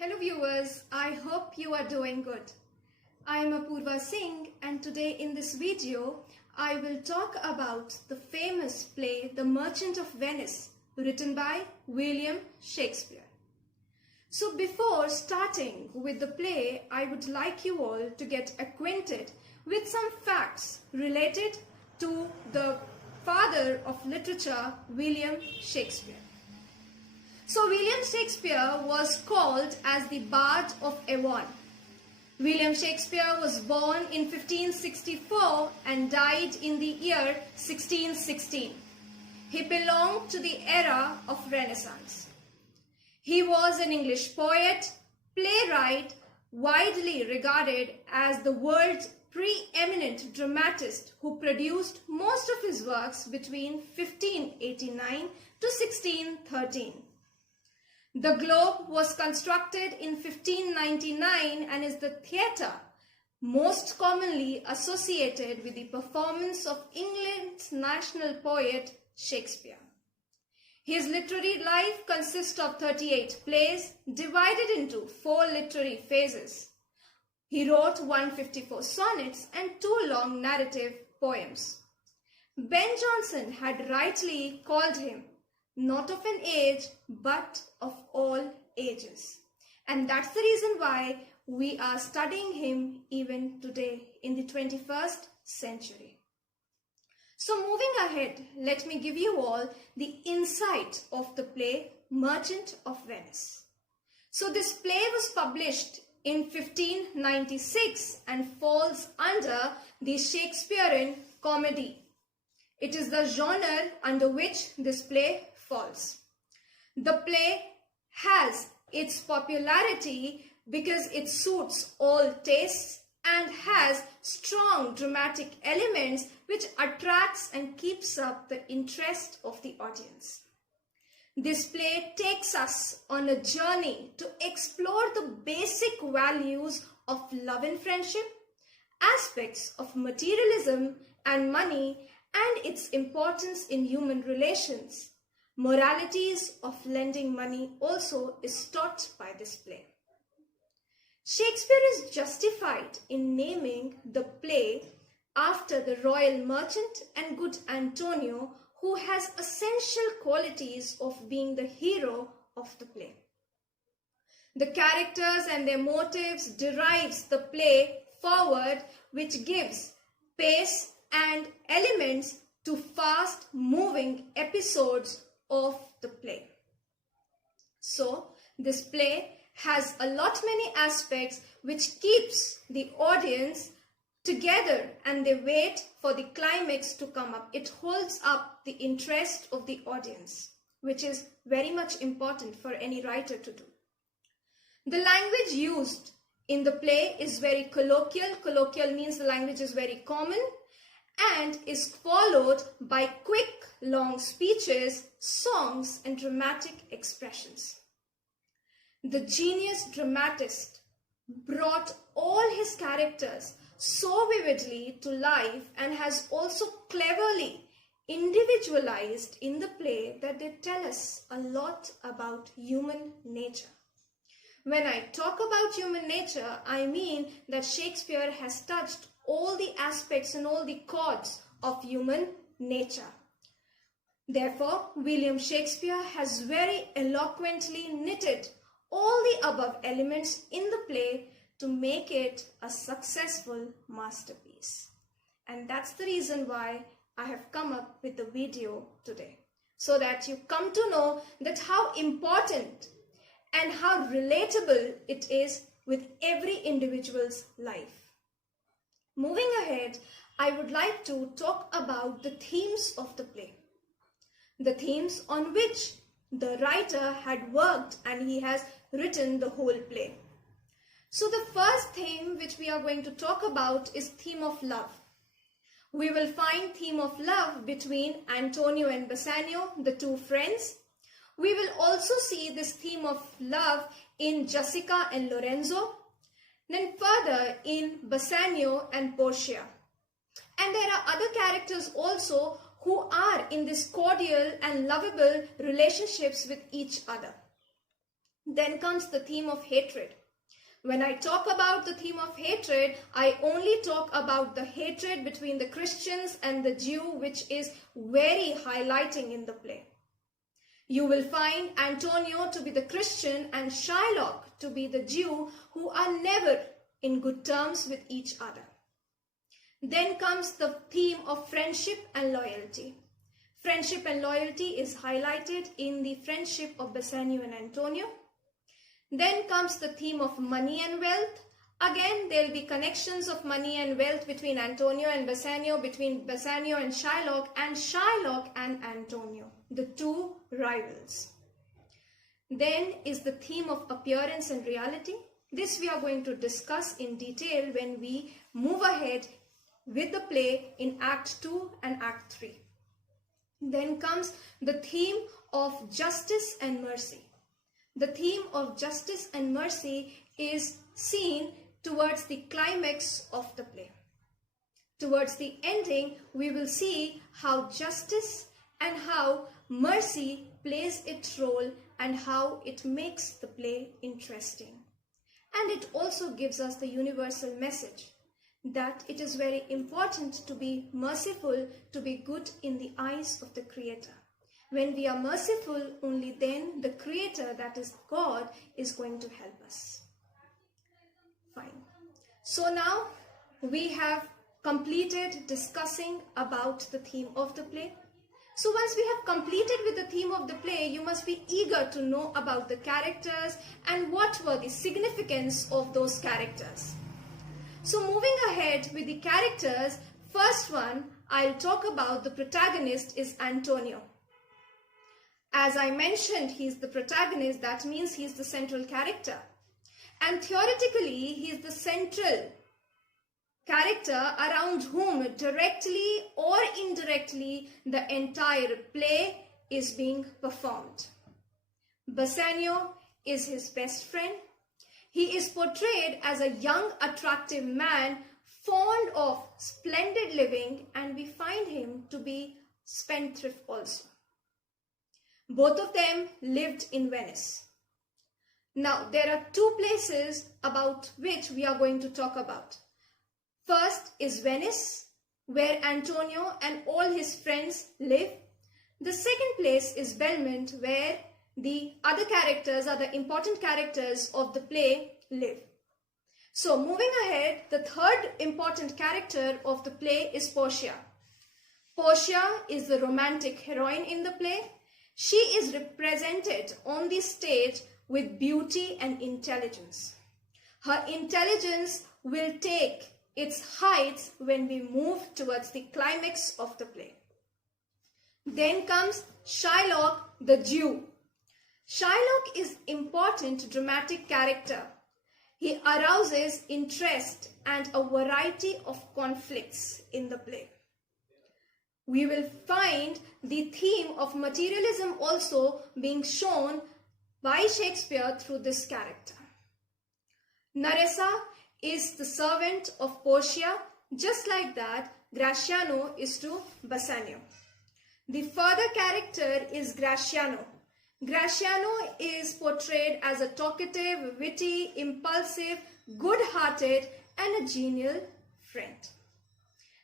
Hello viewers, I hope you are doing good. I am Apurva Singh and today in this video I will talk about the famous play The Merchant of Venice written by William Shakespeare. So before starting with the play, I would like you all to get acquainted with some facts related to the father of literature, William Shakespeare. So William Shakespeare was called as the Bard of Avon. William Shakespeare was born in 1564 and died in the year 1616. He belonged to the era of Renaissance. He was an English poet, playwright, widely regarded as the world's preeminent dramatist who produced most of his works between 1589 to 1613. The Globe was constructed in 1599 and is the theatre most commonly associated with the performance of England's national poet Shakespeare. His literary life consists of 38 plays divided into 4 literary phases. He wrote 154 sonnets and 2 long narrative poems. Ben Jonson had rightly called him not of an age, but of all ages. And that's the reason why we are studying him even today in the 21st century. So moving ahead, let me give you all the insight of the play Merchant of Venice. So this play was published in 1596 and falls under the Shakespearean comedy. It is the genre under which this play falls. The play has its popularity because it suits all tastes and has strong dramatic elements which attracts and keeps up the interest of the audience. This play takes us on a journey to explore the basic values of love and friendship, aspects of materialism and money, and its importance in human relations. Moralities of lending money also is taught by this play. Shakespeare is justified in naming the play after the royal merchant and good Antonio, who has essential qualities of being the hero of the play. The characters and their motives derives the play forward, which gives pace and elements to fast-moving episodes of the play. So this play has a lot many aspects which keeps the audience together and they wait for the climax to come up. It holds up the interest of the audience, which is very much important for any writer to do. The language used in the play is very colloquial. Colloquial means the language is very common and is followed by quick, long speeches, songs, and dramatic expressions. The genius dramatist brought all his characters so vividly to life and has also cleverly individualized in the play that they tell us a lot about human nature. When I talk about human nature, I mean that Shakespeare has touched all the aspects and all the chords of human nature. Therefore, William Shakespeare has very eloquently knitted all the above elements in the play to make it a successful masterpiece. And that's the reason why I have come up with the video today, so that you come to know that how important and how relatable it is with every individual's life. Moving ahead, I would like to talk about the themes of the play. The themes on which the writer had worked and he has written the whole play. So the first theme which we are going to talk about is theme of love. We will find theme of love between Antonio and Bassanio, the two friends. We will also see this theme of love in Jessica and Lorenzo. Then further in Bassanio and Portia. And there are other characters also who are in this cordial and lovable relationships with each other. Then comes the theme of hatred. When I talk about the theme of hatred, I only talk about the hatred between the Christians and the Jew, which is very highlighting in the play. You will find Antonio to be the Christian and Shylock to be the Jew, who are never in good terms with each other. Then comes the theme of friendship and loyalty. Friendship and loyalty is highlighted in the friendship of Bassanio and Antonio. Then comes the theme of money and wealth. Again, there will be connections of money and wealth between Antonio and Bassanio, between Bassanio and Shylock and Antonio, the two rivals. Then is the theme of appearance and reality. This we are going to discuss in detail when we move ahead with the play in Act 2 and Act 3. Then comes the theme of justice and mercy. The theme of justice and mercy is seen towards the climax of the play. Towards the ending, we will see how justice and how mercy plays its role and how it makes the play interesting. And it also gives us the universal message that it is very important to be merciful, to be good in the eyes of the Creator. When we are merciful, only then the Creator, that is God, is going to help us. Fine. So now we have completed discussing about the theme of the play. So once we have completed with the theme of the play, you must be eager to know about the characters and what were the significance of those characters. So moving ahead with the characters, first one I'll talk about, the protagonist is Antonio. As I mentioned, he's the protagonist, that means he's the central character. And theoretically, he's the central character around whom directly or indirectly the entire play is being performed. Bassanio is his best friend. He is portrayed as a young, attractive man, fond of splendid living, and we find him to be spendthrift also. Both of them lived in Venice. Now, there are two places about which we are going to talk about. First is Venice, where Antonio and all his friends live. The second place is Belmont, where the other characters, are the important characters of the play, live. So moving ahead, the third important character of the play is Portia. Portia is the romantic heroine in the play. She is represented on the stage with beauty and intelligence. Her intelligence will take its heights when we move towards the climax of the play. Then comes Shylock the Jew. Shylock is important dramatic character. He arouses interest and a variety of conflicts in the play. We will find the theme of materialism also being shown by Shakespeare through this character. Nerissa is the servant of Portia, just like that Gratiano is to Bassanio. The further character is Gratiano. Gratiano is portrayed as a talkative, witty, impulsive, good-hearted, and a genial friend.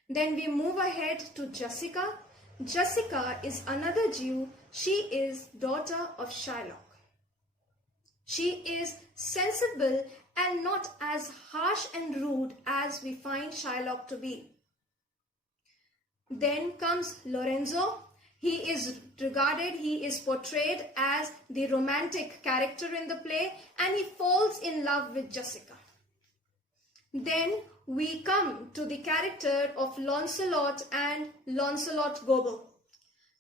Then we move ahead to Jessica. Jessica is another Jew. She is daughter of Shylock. She is sensible and not as harsh and rude as we find Shylock to be. Then comes Lorenzo. He is portrayed as the romantic character in the play, and he falls in love with Jessica. Then we come to the character of Lancelot and Lancelot Gobbo.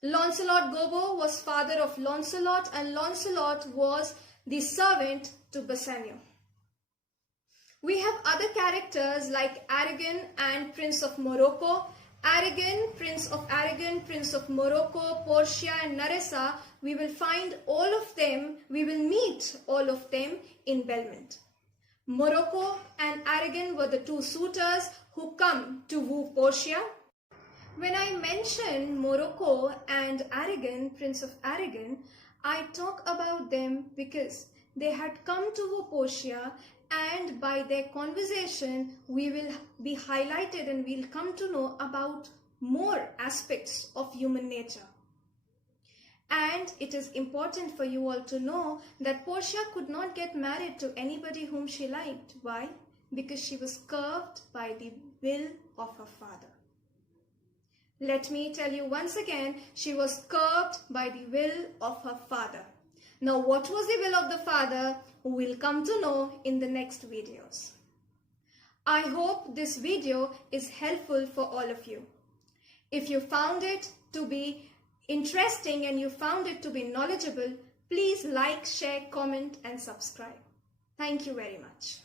Lancelot Gobbo was father of Lancelot, and Lancelot was the servant to Bassanio. We have other characters like Aragon and Prince of Morocco. Aragon, Prince of Aragon, Prince of Morocco, Portia and Nerissa, we will find all of them, we will meet all of them in Belmont. Morocco and Aragon were the two suitors who come to woo Portia. When I mention Morocco and Aragon, Prince of Aragon, I talk about them because they had come to Portia, and by their conversation we will be highlighted and we'll come to know about more aspects of human nature. And it is important for you all to know that Portia could not get married to anybody whom she liked. Why? Because she was curbed by the will of her father. Let me tell you once again, she was curbed by the will of her father. Now, what was the will of the father? We'll come to know in the next videos. I hope this video is helpful for all of you. If you found it to be interesting and you found it to be knowledgeable, please like, share, comment and subscribe. Thank you very much.